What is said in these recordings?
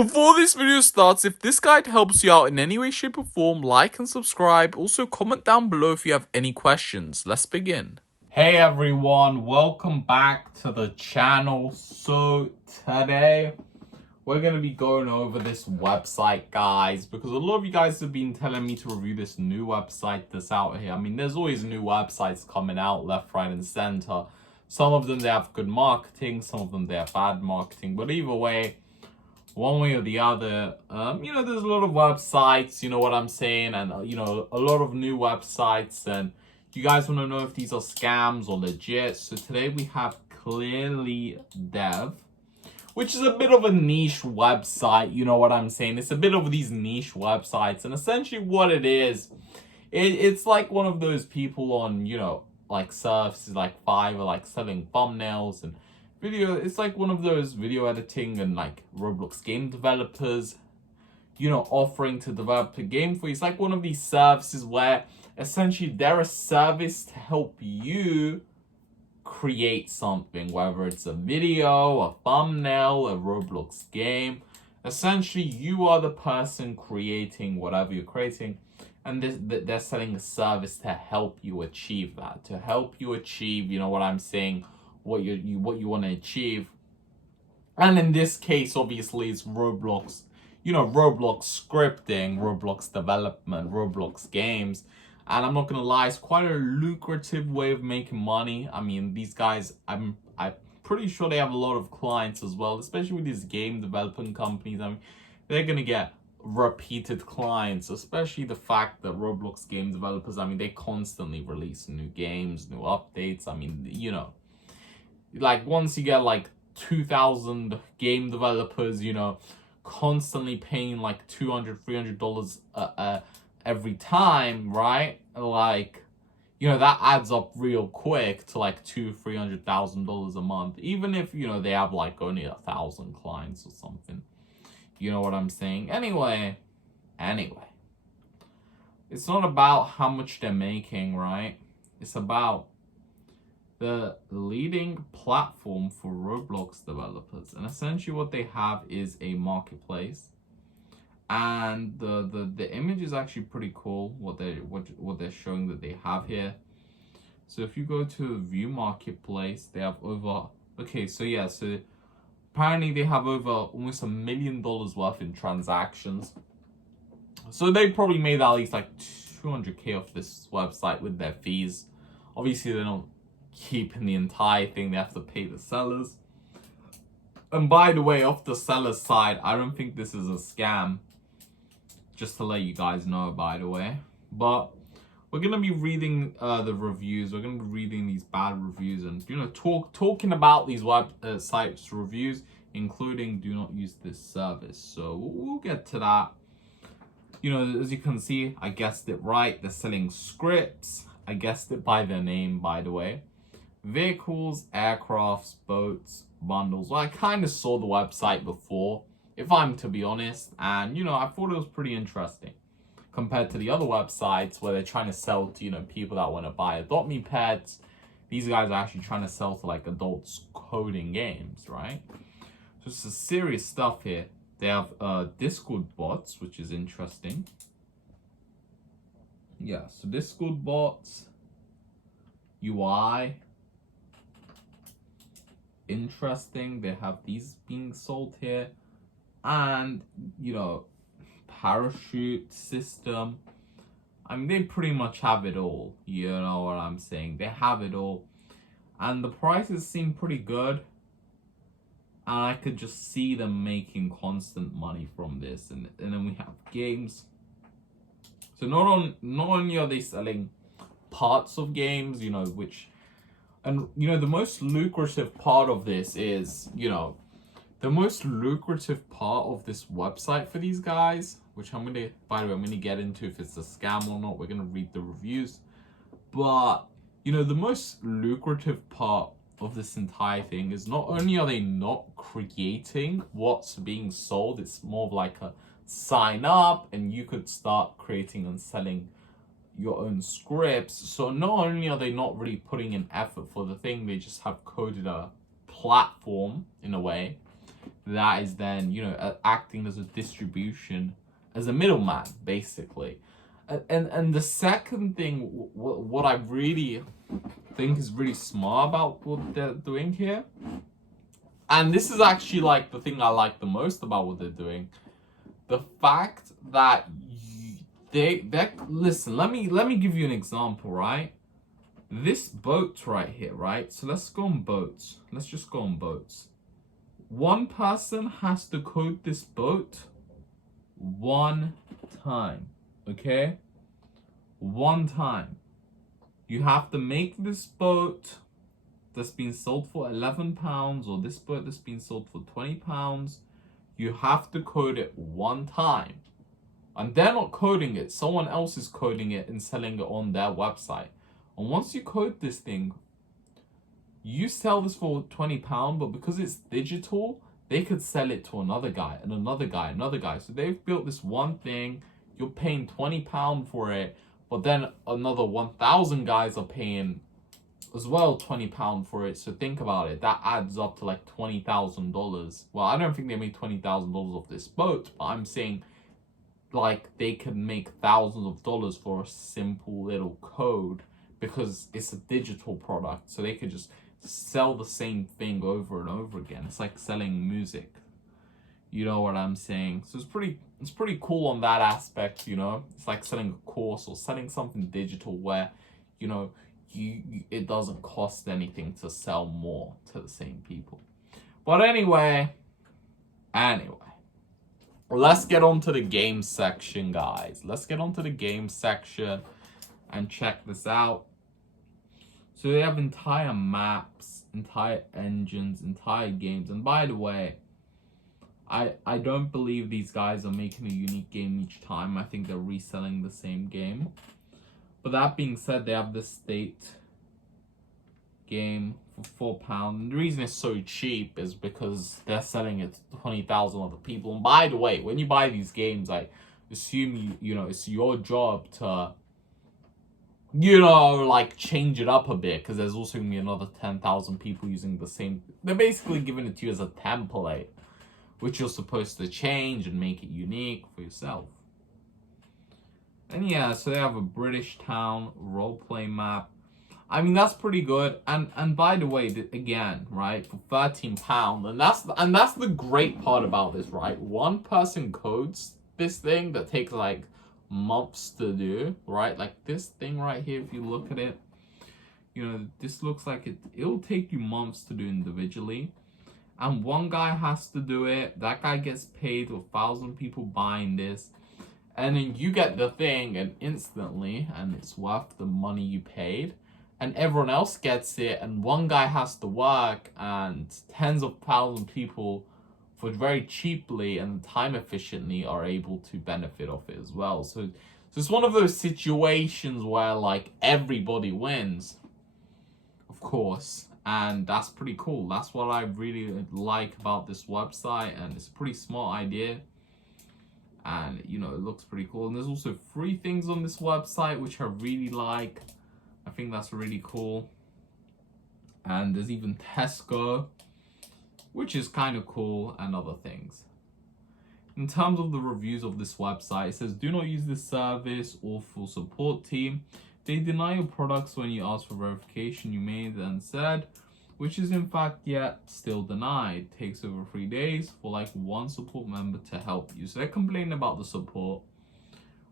Before this video starts, if this guide helps you out in any way, shape or form, like and subscribe. Also comment down below if you have any questions. Let's begin. Hey everyone, welcome back to the channel. So today we're going to be going over this website, guys, because a lot of you guys have been telling me to review this new website that's out here. I mean, there's always new websites coming out left, right and center. Some of them they have good marketing, some of them they have bad marketing, but either way, one way or the other, there's a lot of websites, you know what I'm saying, and a lot of new websites, and you guys want to know if these are scams or legit. So today we have clearlydev, which is a bit of a niche website, you know what I'm saying. It's a bit of these niche websites, and essentially what it is, it's like one of those people on, like services like Fiverr, like selling thumbnails and video. It's like one of those video editing and like Roblox game developers, offering to develop a game for you. It's like one of these services where essentially they're a service to help you create something, whether it's a video, a thumbnail, a Roblox game. Essentially, you are the person creating whatever you're creating, and they're selling a service to help you achieve that, to help you achieve, you know what I'm saying, what you want to achieve. And in this case, obviously, it's Roblox, Roblox scripting, Roblox development, Roblox games. And I'm not gonna lie, it's quite a lucrative way of making money. I mean, these guys, I'm pretty sure they have a lot of clients as well, especially with these game development companies. I mean, they're gonna get repeated clients, especially the fact that Roblox game developers, I mean, they constantly release new games, new updates. I mean, like once you get like 2,000 game developers, constantly paying like $200-$300 every time, right? Like, that adds up real quick to like $200,000-$300,000 a month, even if they have like only 1,000 clients or something. You know what I'm saying? Anyway, it's not about how much they're making, right? It's about the leading platform for Roblox developers, and essentially what they have is a marketplace. And the image is actually pretty cool, what they're showing that they have here. So if you go to view marketplace, they have over, so apparently they have over almost $1 million worth in transactions. So they probably made at least like 200K off this website with their fees. Obviously they don't keep in the entire thing, they have to pay the sellers. And by the way, off the seller's side, I don't think this is a scam. Just to let you guys know, by the way. But we're going to be reading the reviews. We're going to be reading these bad reviews and, talking about these websites reviews, including do not use this service. So we'll get to that. As you can see, I guessed it right. They're selling scripts. I guessed it by their name, by the way. Vehicles, aircrafts, boats, bundles. Well, I kind of saw the website before, if I'm to be honest, and I thought it was pretty interesting compared to the other websites where they're trying to sell to people that want to buy Adopt Me pets. These guys are actually trying to sell to like adults coding games, right? So it's a serious stuff here. They have Discord bots, which is interesting. Yeah, so Discord bots, UI, interesting. They have these being sold here. And, parachute system. I mean, they pretty much have it all. You know what I'm saying? They have it all. And the prices seem pretty good. And I could just see them making constant money from this. And then we have games. So not only are they selling parts of games, and the most lucrative part of this is, the most lucrative part of this website for these guys, which I'm gonna get into if it's a scam or not. We're gonna read the reviews. But, the most lucrative part of this entire thing is not only are they not creating what's being sold, it's more of like a sign up and you could start creating and selling your own scripts. So not only are they not really putting in effort for the thing, they just have coded a platform in a way that is then, you know, acting as a distribution, as a middleman, basically. And the second thing, what I really think is really smart about what they're doing here, and this is actually like the thing I like the most about what they're doing, the fact that they listen. Let me give you an example, right? This boat right here, right? So let's go on boats. Let's just go on boats. One person has to code this boat one time, okay? One time. You have to make this boat that's been sold for £11, or this boat that's been sold for £20. You have to code it one time. And they're not coding it. Someone else is coding it and selling it on their website. And once you code this thing, you sell this for £20, but because it's digital, they could sell it to another guy and another guy, another guy. So they've built this one thing. You're paying £20 for it, but then another 1,000 guys are paying as well £20 for it. So think about it. That adds up to like $20,000. Well, I don't think they made $20,000 off this boat, but I'm saying like they could make thousands of dollars for a simple little code because it's a digital product. So they could just sell the same thing over and over again. It's like selling music. You know what I'm saying? So it's pretty cool on that aspect, you know? It's like selling a course or selling something digital where, you know, it doesn't cost anything to sell more to the same people. But anyway, let's get on to the game section, guys. Let's get on to the game section and check this out. So they have entire maps, entire engines, entire games. And by the way, I don't believe these guys are making a unique game each time. I think they're reselling the same game. But that being said, they have the state game for £4. And the reason it's so cheap is because they're selling it to 20,000 other people. And by the way, when you buy these games, I assume you know it's your job to, you know, like change it up a bit, because there's also gonna be another 10,000 people using the same. They're basically giving it to you as a template, which you're supposed to change and make it unique for yourself. And yeah, so they have a British town roleplay map. I mean, that's pretty good. And by the way, again, right, for £13, and that's the great part about this, right? One person codes this thing that takes like months to do, right? Like this thing right here, if you look at it, you know, this looks like it'll take you months to do individually. And one guy has to do it. That guy gets paid with 1,000 people buying this. And then you get the thing and instantly, and it's worth the money you paid. And everyone else gets it, and one guy has to work, and tens of thousands of people for very cheaply and time efficiently are able to benefit off it as well. So it's one of those situations where like everybody wins, of course. And that's pretty cool. That's what I really like about this website, and it's a pretty smart idea. And, you know, it looks pretty cool. And there's also free things on this website, which I really like. I think that's really cool. And there's even Tesco, which is kind of cool, and other things. In terms of the reviews of this website, it says, do not use this service or full support team. They deny your products when you ask for verification you made and said, which is in fact yet still denied. Takes over 3 days for like one support member to help you. So they're complaining about the support.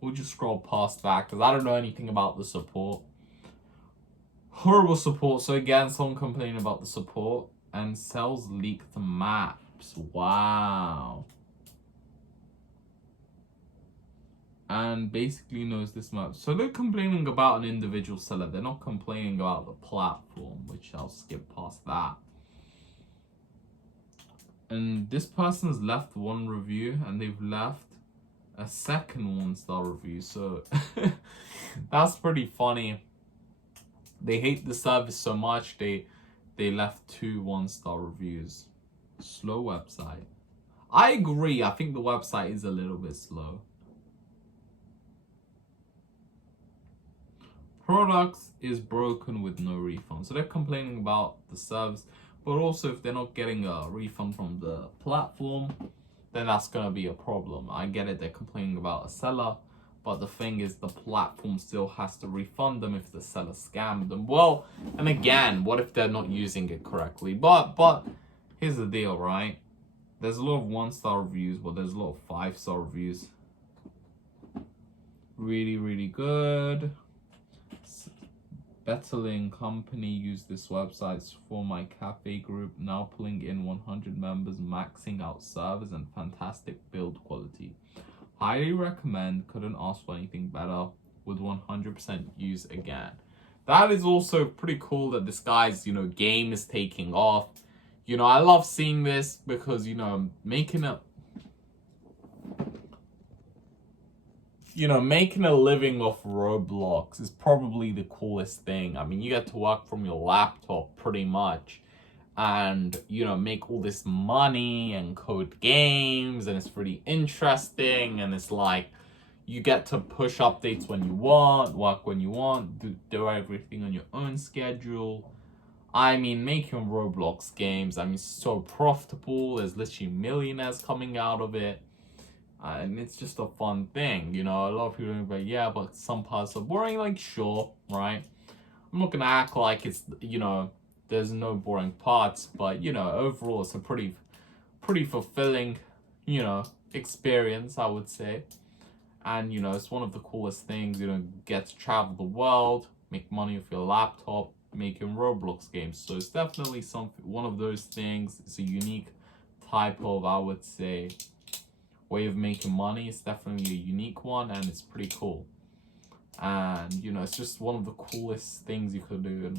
We'll just scroll past that because I don't know anything about the support. Horrible support. So again, someone complaining about the support. And sells leaked maps. Wow. And basically knows this map. So they're complaining about an individual seller. They're not complaining about the platform, which I'll skip past that. And this person's left one review, and they've left a second 1-star review. So that's pretty funny. They hate the service so much, they left 2 1-star reviews. Slow website. I agree. I think the website is a little bit slow. Products is broken with no refund. So they're complaining about the service. But also, if they're not getting a refund from the platform, then that's going to be a problem. I get it, they're complaining about a seller, but the thing is, the platform still has to refund them if the seller scammed them. Well, and again, what if they're not using it correctly? But here's the deal, right? There's a lot of 1-star reviews, but there's a lot of 5-star reviews. Really, really good. Betterling company used this website for my cafe group, now pulling in 100 members, maxing out servers and fantastic build quality. Highly recommend, couldn't ask for anything better, would 100% use again. That is also pretty cool that this guy's, game is taking off. I love seeing this because, making a living off Roblox is probably the coolest thing. I mean, you get to work from your laptop pretty much and, make all this money and code games, and it's pretty interesting, and it's like you get to push updates when you want, work when you want, do everything on your own schedule. I mean, making Roblox games, so profitable. There's literally millionaires coming out of it. And it's just a fun thing, A lot of people are like, yeah, but some parts are boring. Like, sure, right? I'm not gonna act like it's, there's no boring parts, but, overall it's a pretty fulfilling, experience, I would say. And, it's one of the coolest things, get to travel the world, make money with your laptop, making Roblox games. So it's definitely one of those things. It's a unique type of, I would say, way of making money. It's definitely a unique one, and it's pretty cool. And it's just one of the coolest things you could do.